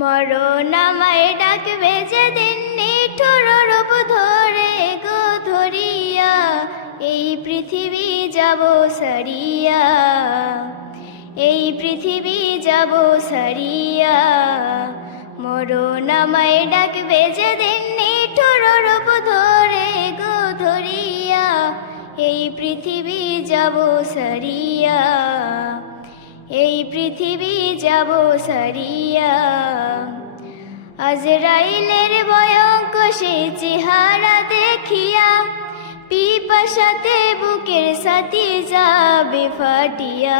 মরণ আমায় ডাকবে যেদিন নিঠুর রূপ ধরে গো ধরিয়া, এই পৃথিবী যাব সারিয়া, এই পৃথিবী যাব সারিয়া। মরণ আমায় ডাকবে যেদিন নিঠুর রূপ ধরে গো ধরিয়া, এই পৃথিবী যাব সারিয়া, এই পৃথিবী যাব সারিয়া। আজরাইলের ভয়ঙ্কর সে চেহারা দেখিয়া, পিপাসাতে বুকের সাথী যাবে ফাটিয়া।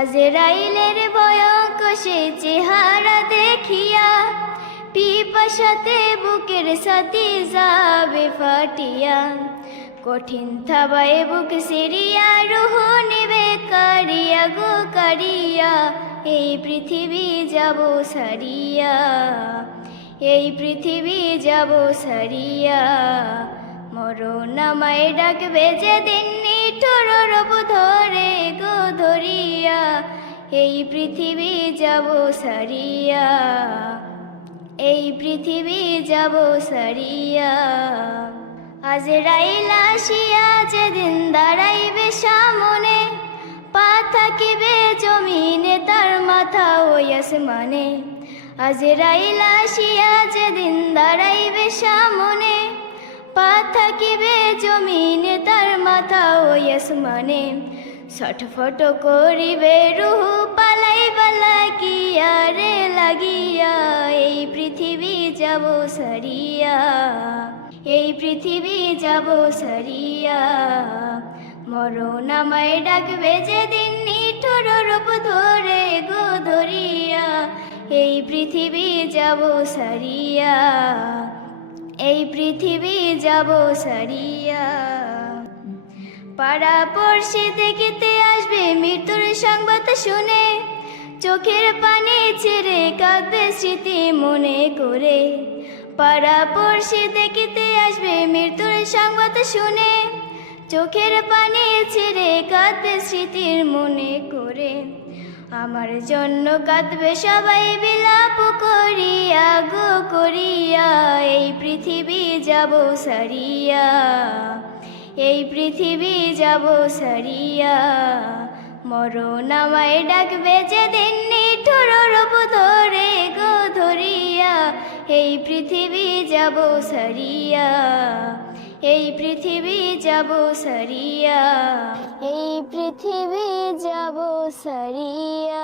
আজরাইলের ভয়ঙ্কর সে চেহারা দেখিয়া, পিপাসাতে বুকের সাথী যাবে ফাটিয়া। কঠিন থাবায় বুক সিরিয়া, রুহ নিবে কারিয়া গো কারিয়া, এই পৃথিবী যাব সারিয়া, এই পৃথিবী যাব সারিয়া। মরণ আমায় ডাকবে যেদিন নিঠুর রূপ ধরে গো ধরিয়া, এই পৃথিবী যাব সারিয়া, এই পৃথিবী যাব সারিয়া। আজরাইল আসিয়া যেদিন দাঁড়াইবে সামনে, পা থাকিবে জমিনে তার মাথা ওই আসমানে। আজরাইল আসিয়া যেদিন দাঁড়াইবে সামনে, পা থাকিবে জমিনে তার মাথা ওই আসমানে। ছটফট করিবে রুহ পালাইবা লাগিয়া রে লাগিয়া, এই পৃথিবী যাব সারিয়া, এই পৃথিবী যাব সারিয়া। মরণ আমায় ডাকবে যেদিন নিঠুর রূপ ধরে গো ধরিয়া, এই পৃথিবী যাব সারিয়া, এই পৃথিবী যাব সারিয়া। পাড়া পড়শি দেখিতে আসবে মৃত্যুর সংবাদ শুনে, চোখের পানি ছেড়ে কাঁদবে স্মৃতি মনে করে। পাড়া পড়শি দেখিতে আসবে মৃত্যুর সংবাদ শুনে, চোখের পানি ছেড়ে কাঁদবে স্মৃতির মনে করে। আমার জন্য কাঁদবে সবাই বিলাপ করিয়া গো করিয়া, এই পৃথিবী যাব সারিয়া, এই পৃথিবী যাব সারিয়া। মরণ আমায় ডাকবে যেদিন নিঠুর রূপ ধরে গো ধরিয়া, এই পৃথিবী যাব সারিয়া, এই পৃথিবী যাব সারিয়া, এই পৃথিবী যাব সারিয়া।